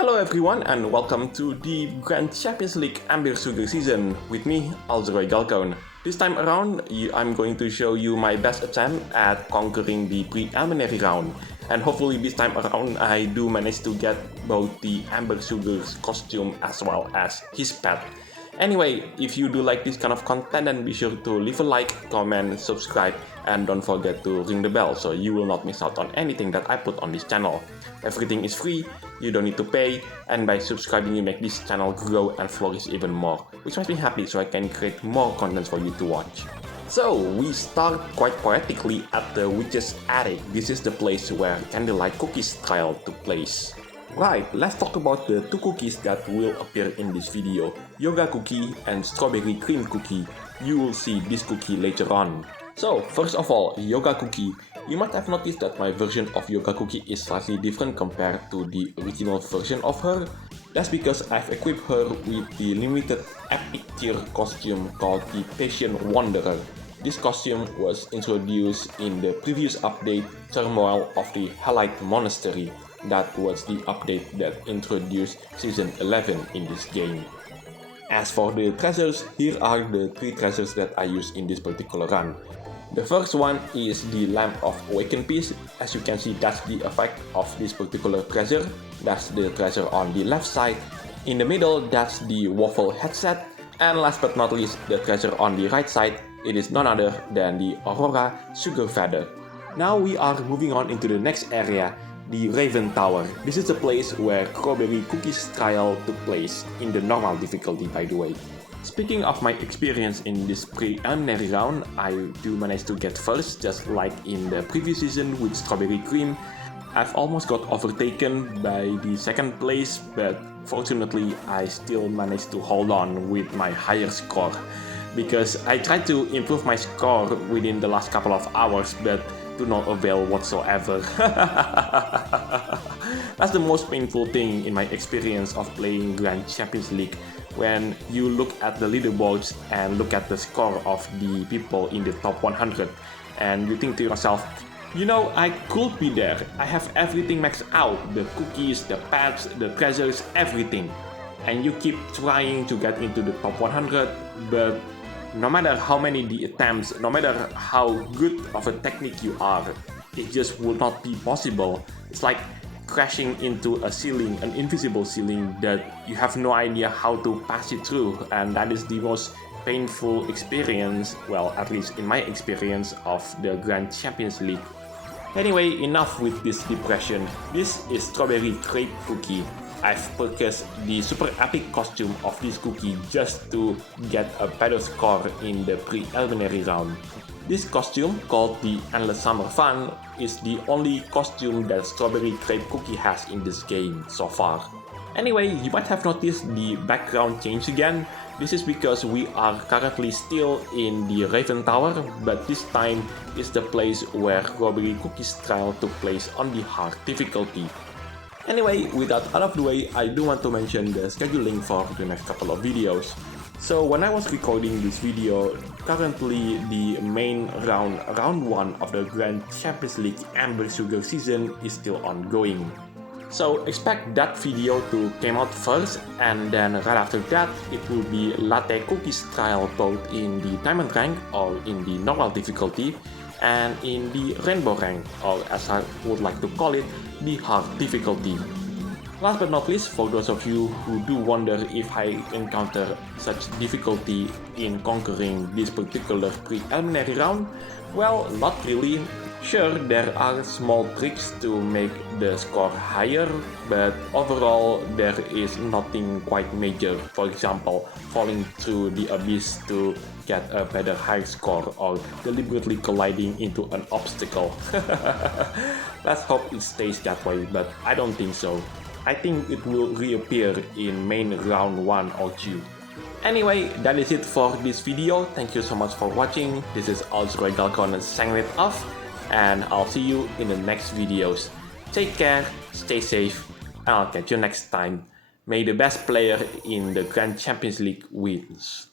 Hello everyone and welcome to the Grandchampionsleagueambersugarseason with me, Alzeroy. This time around, I'm going to show you my best attempt at conquering the preliminary round. And hopefully this time around, I do manage to get both the Amber Sugar's costume as well as his pet. Anyway, if you do like this kind of content, then be sure to leave a like, comment, subscribe, and don't forget to ring the bell so you will not miss out on anything that I put on this channel. Everything is free, you don't need to pay, and by subscribing you make this channel grow and flourish even more, which makes me happy so I can create more content for you to watch. So, we start quite poetically at the Witch's Attic. This is the place where Candlelight Cookies trial took place. Right, let's talk about the two cookies that will appear in this video, Yoga Cookie and Strawberry Cream Cookie. You will see this cookie later on. So, first of all, Yoga Cookie. You might have noticed that my version of Yoga Cookie is slightly different compared to the original version of her. That's because I've equipped her with the limited epic tier costume called the Patient Wanderer. This costume was introduced in the previous update, Turmoil of the Halite Monastery. That was the update that introduced Season 11 in this game. As for the treasures, here are the 3 treasures that I use in this particular run. The first one is the Lamp of Awakened Peace. As you can see, that's the effect of this particular treasure. That's the treasure on the left side. In the middle, that's the Waffle Headset. And last but not least, the treasure on the right side, it is none other than the Aurora Sugar Feather. Now we are moving on into the next area, the Raven Tower. This is the place where Strawberry Cookies trial took place, in the normal difficulty by the way. Speaking of my experience in this preliminary round, I do manage to get first, just like in the previous season with Strawberry Cream. I've almost got overtaken by the second place, but fortunately I still managed to hold on with my higher score. Because I tried to improve my score within the last couple of hours, but to no avail whatsoever. That's the most painful thing in my experience of playing Grand Champions League. When you look at the leaderboards and look at the score of the people in the top 100, and you think to yourself, you know, I could be there. I have everything maxed out, the cookies, the pets, the treasures, everything. And you keep trying to get into the top 100, but no matter how many the attempts, no matter how good of a technique you are, it just would not be possible. It's like crashing into a ceiling, an invisible ceiling that you have no idea how to pass it through, and that is the most painful experience, well, at least in my experience of the Grand Champions League. Anyway, enough with this depression. This is Strawberry Crepe Cookie. I've purchased the super epic costume of this cookie just to get a better score in the preliminary round. This costume, called the Endless Summer Fun, is the only costume that Strawberry Crepe Cookie has in this game so far. Anyway, you might have noticed the background change again. This is because we are currently still in the Raven Tower, but this time is the place where Strawberry Cookies trial took place on the hard difficulty. Anyway, with that out of the way, I do want to mention the scheduling for the next couple of videos. So when I was recording this video, currently the main round 1 of the Grand Champions League Amber Sugar season is still ongoing. So expect that video to come out first, and then right after that it will be Latte Cookies trial both in the Diamond rank or in the normal difficulty, and in the Rainbow rank, or as I would like to call it, the hard difficulty. Last but not least, for those of you who do wonder if I encounter such difficulty in conquering this particular preliminary round, well, not really. Sure, there are small tricks to make the score higher, but overall there is nothing quite major. For example, falling through the abyss to get a better high score, or deliberately colliding into an obstacle. Let's hope it stays that way, but I don't think so. I think it will reappear in main round 1 or 2. Anyway, that is it for this video. Thank you so much for watching. This is Alzeroy signing it off, and I'll see you in the next videos. Take care, stay safe, and I'll catch you next time. May the best player in the Grand Champions League wins.